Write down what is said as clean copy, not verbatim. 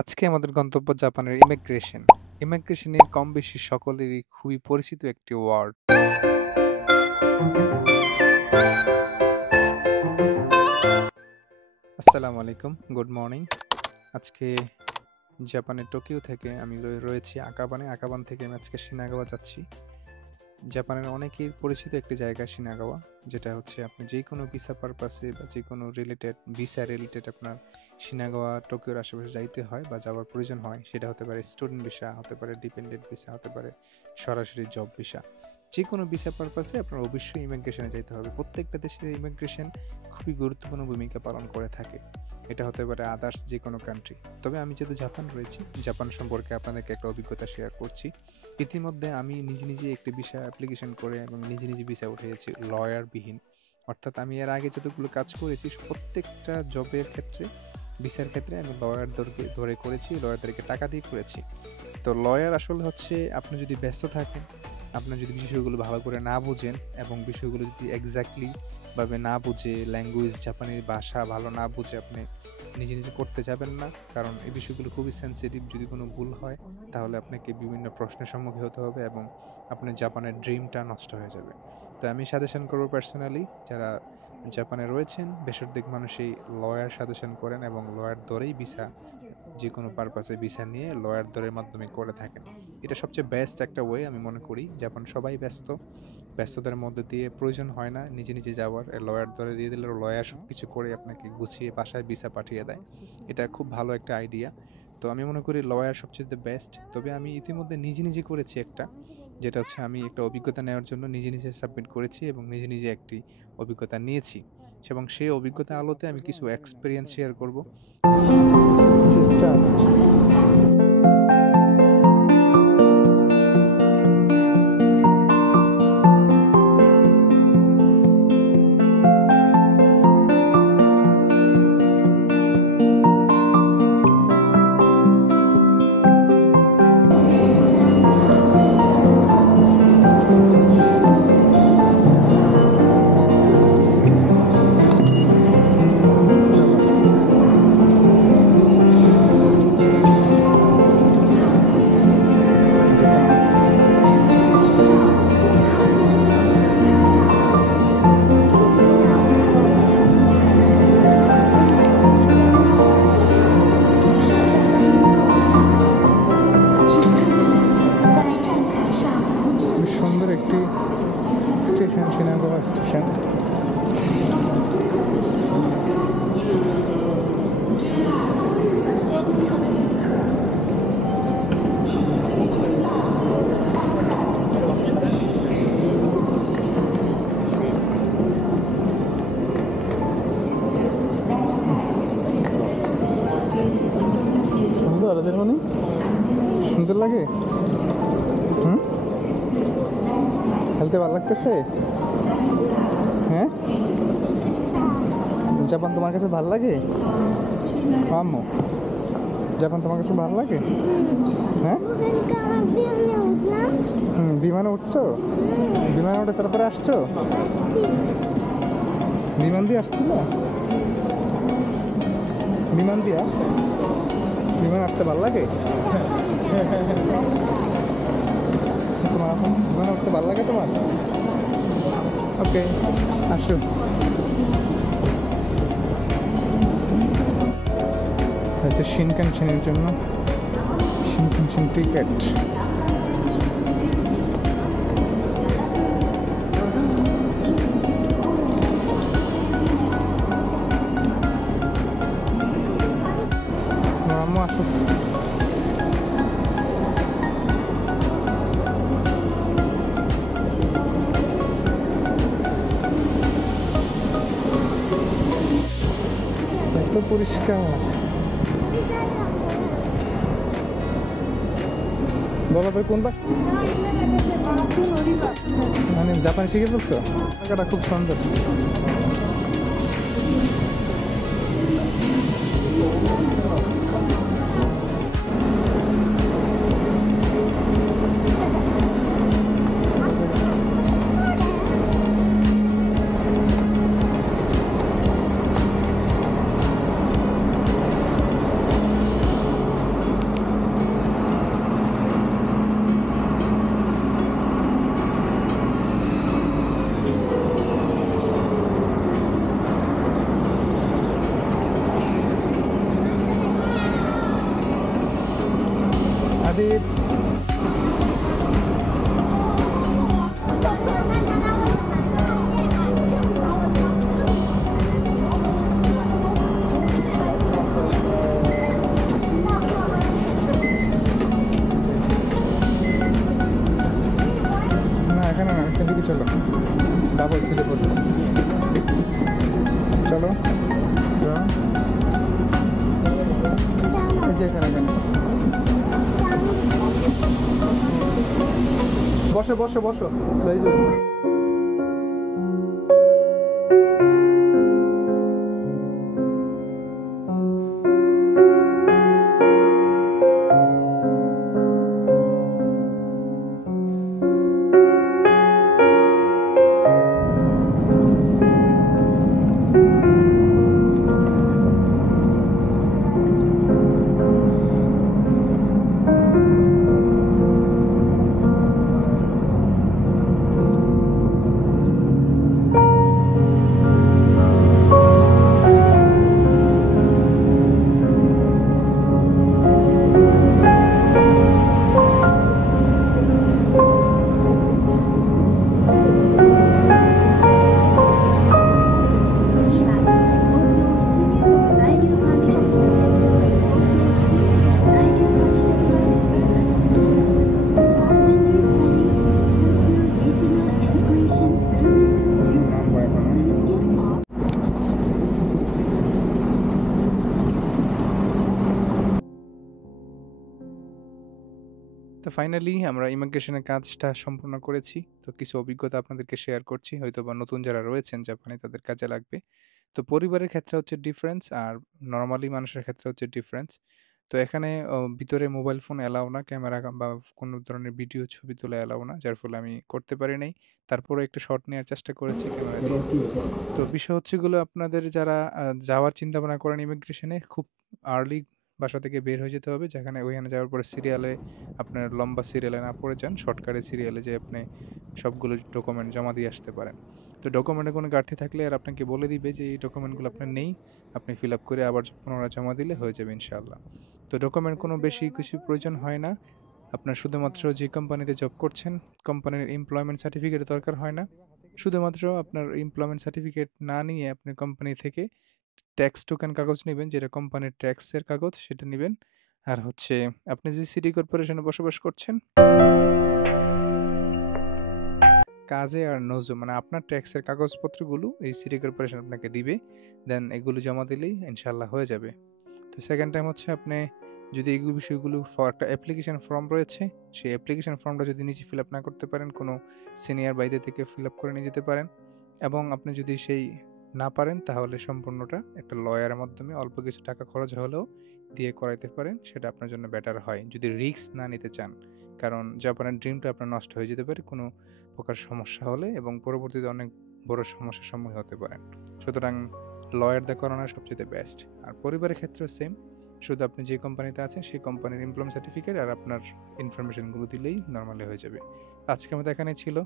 আজকে আমাদের গন্তব্য জাপানের ইমিগ্রেশন। ইমিগ্রেশনে কম বেশি সকলেরই খুবই পরিচিত একটি ওয়ার্ড। আসসালামু আলাইকুম, গুড মর্নিং। আজকে জাপানের টোকিও থেকে আমি রয়েছি আকাবানে। আকাবান থেকে আমি আজকে শিনাগাওয়া যাচ্ছি। জাপানের অনেকের পরিচিত একটি জায়গা শিনাগাওয়া, যেটা হচ্ছে আপনি যে কোনো ভিসা পারপাসে বা যে কোনো ভিসা রিলেটেড আপনার শিনাগাওয়া টোকিওর আশেপাশে যাইতে হয় বা যাওয়ার প্রয়োজন হয়। সেটা হতে পারে স্টুডেন্ট ভিসা, হতে পারে ডিপেন্ডেন্ট ভিসা, হতে পারে সরাসরি জব ভিসা। যে কোনো ভিসা পারপাসে আপনার অবশ্যই ইমিগ্রেশনে যেতে হবে। প্রত্যেকটা দেশের ইমিগ্রেশন খুবই গুরুত্বপূর্ণ ভূমিকা পালন করে থাকে। এটা হতে পারে আদার্স যে কোনো কান্ট্রি। তবে আমি যেহেতু জাপান রয়েছি, জাপান সম্পর্কে আপনাদেরকে একটা অভিজ্ঞতা শেয়ার করছি। ইতিমধ্যে আমি নিজে একটি ভিসা অ্যাপ্লিকেশন করে এবং নিজে ভিসা উঠিয়েছি লয়ারবিহীন। অর্থাৎ আমি এর আগে যতগুলো কাজ করেছি প্রত্যেকটা জবের ক্ষেত্রে, ভিসার ক্ষেত্রে আমি লয়ারদেরকে ধরে করেছি, লয়ারদেরকে টাকা দিয়ে করেছি। তো লয়ার আসলে হচ্ছে, আপনি যদি ব্যস্ত থাকেন, আপনি যদি বিষয়গুলো ভালো করে না বুঝেন এবং বিষয়গুলো যদি এক্স্যাক্টলি ভাবে না বুঝে, ল্যাঙ্গুয়েজ জাপানি ভাষা ভালো না বুঝে আপনি নিজে করতে যাবেন না। কারণ এই বিষয়গুলো খুবই সেন্সিটিভ। যদি কোনো ভুল হয় তাহলে আপনাকে বিভিন্ন প্রশ্নের সম্মুখীন হতে হবে এবং আপনার জাপানের ড্রিমটা নষ্ট হয়ে যাবে। তো আমি সাজেশন করবো পার্সোনালি, যারা জাপানে রয়েছেন বেশিরভাগ মানুষই লয়ার সাজেশন করেন এবং লয়ার ধরেই ভিসা, যে কোনো পারপাসে ভিসা নিয়ে লয়ার দরের মাধ্যমে করে থাকেন। এটা সবচেয়ে বেস্ট একটা ওয়ে আমি মনে করি। জাপান সবাই ব্যস্ততার মধ্যে দিয়ে প্রয়োজন হয় না নিজে যাওয়ার, লয়ার ধরে দিয়ে দিলে লয়ার সব কিছু করে আপনাকে গুছিয়ে বাসায় ভিসা পাঠিয়ে দেয়। এটা খুব ভালো একটা আইডিয়া। তো আমি মনে করি লয়ার সবচেয়ে বেস্ট। তবে আমি ইতিমধ্যে নিজে করেছি একটা, যেটা হচ্ছে আমি একটা অভিজ্ঞতা নেওয়ার জন্য নিজে সাবমিট করেছি এবং নিজে একটি অভিজ্ঞতা নিয়েছি, এবং সেই অভিজ্ঞতা আলোতে আমি কিছু এক্সপিরিয়েন্স শেয়ার করব। সুন্দর একটি স্টেশন, শিনাগাওয়া স্টেশন। সুন্দর, ওদের মনে সুন্দর লাগে। খেলতে ভালো লাগতেছে। হ্যাঁ, জাপান তোমার কাছে ভালো লাগে? আম্মু, জাপান তোমার কাছে ভালো লাগে? হ্যাঁ, বিমানে উঠছো? বিমানে উঠে তারপরে আসছো? বিমান দিয়ে আসছিল? বিমান আসতে ভালো লাগে? তোমার এখন বিমানে উঠতে ভালো লাগে তোমার? ওকে, আসো। হয়তো শিনকানসেনের জন্য শিনকানসেন টিকিট। আম্মু আসো। এত পরিষ্কার। বলো ভাই, কোন বাস? মানে জাপানি শিখে বলছো? জায়গাটা খুব সুন্দর। হাবিব না এখানে না সেদিকে চলো ডাবল সিটে পড়বে চলো এই যে এখানে বসো বসো বসো তো ফাইনালি আমরা ইমিগ্রেশনের কাজটা সম্পূর্ণ করেছি। তো কিছু অভিজ্ঞতা আপনাদেরকে শেয়ার করছি। হয়তোবা নতুন যারা রয়েছেন জাপানে তাদের কাজে লাগবে। তো পরিবারের ক্ষেত্রে হচ্ছে ডিফারেন্স আর নরমালি মানুষের ক্ষেত্রে হচ্ছে ডিফারেন্স। তো এখানে ভিতরে মোবাইল ফোন অ্যালাও না, ক্যামেরা বা কোনো ধরনের ভিডিও ছবি তোলা অ্যালাও না। যার ফলে আমি করতে পারি নাই। তারপরেও একটা শট নেওয়ার চেষ্টা করেছি ক্যামেরা দিয়ে। তো বিষয় হচ্ছে হলো আপনাদের যারা যাওয়ার চিন্তাভাবনা করেন ইমিগ্রেশনে খুব আর্লি বাসা থেকে বের হয়ে যেতে হবে। যেখানে ওইখানে যাওয়ার পরে সিরিয়ালে আপনার লম্বা সিরিয়ালে না পড়ে যান, শর্টকাটে সিরিয়ালে যেয়ে আপনি সবগুলো ডকুমেন্ট জমা দিয়ে আসতে পারেন। তো ডকুমেন্টে কোনো ঘাটতি থাকলে আর আপনাকে বলে দিবে যে এই ডকুমেন্টগুলো আপনার নেই। আপনি ফিল আপ করে আবার পুনরায় জমা দিলে হয়ে যাবে ইনশাআল্লাহ। তো ডকুমেন্ট কোনো বেশি কিছু প্রয়োজন হয় না। আপনার শুধুমাত্র যে কোম্পানিতে জব করছেন, কোম্পানির এমপ্লয়মেন্ট সার্টিফিকেটের দরকার হয় না। শুধুমাত্র আপনার এমপ্লয়মেন্ট সার্টিফিকেট না নিয়ে আপনি কোম্পানি থেকে ট্যাক্স টোকেন কাগজ নিবেন, যেটা কোম্পানির ট্যাক্সের কাগজ সেটা নিবেন। আর হচ্ছে আপনি যে সিটি কর্পোরেশনে বসবাস করছেন, কাজে আর নজু মানে আপনার ট্যাক্সের কাগজপত্রগুলো এই সিটি কর্পোরেশন আপনাকে দিবে। দেন এগুলো জমা দিলেই ইনশাল্লাহ হয়ে যাবে। তো সেকেন্ড টাইম হচ্ছে আপনি যদি এই বিষয়গুলো একটা অ্যাপ্লিকেশন ফর্ম রয়েছে, সেই অ্যাপ্লিকেশন ফর্মটা যদি নিজে ফিল আপ না করতে পারেন, কোনো সিনিয়র বাইরে থেকে ফিল আপ করে নিয়ে যেতে পারেন। এবং আপনি যদি সেই না পারেন তাহলে সম্পূর্ণটা একটা লয়ারের মাধ্যমে অল্প কিছু টাকা খরচ হলেও দিয়ে করাইতে পারেন, সেটা আপনার জন্য বেটার হয় যদি রিস্ক না নিতে চান। কারণ জাপানের ড্রিমটা আপনার নষ্ট হয়ে যেতে পারে কোনো প্রকার সমস্যা হলে, এবং পরবর্তীতে অনেক বড় সমস্যার সম্মুখীন হতে পারেন। সুতরাং লয়ার দিয়ে করানো সবচেয়ে বেস্ট। আর পরিবারের ক্ষেত্রেও সেম, শুধু আপনি যে কোম্পানিতে আছেন সেই কোম্পানির এমপ্লয়মেন্ট সার্টিফিকেট আর আপনার ইনফরমেশনগুলো দিলেই নর্মালি হয়ে যাবে। আজকের মতো এখানেই ছিল।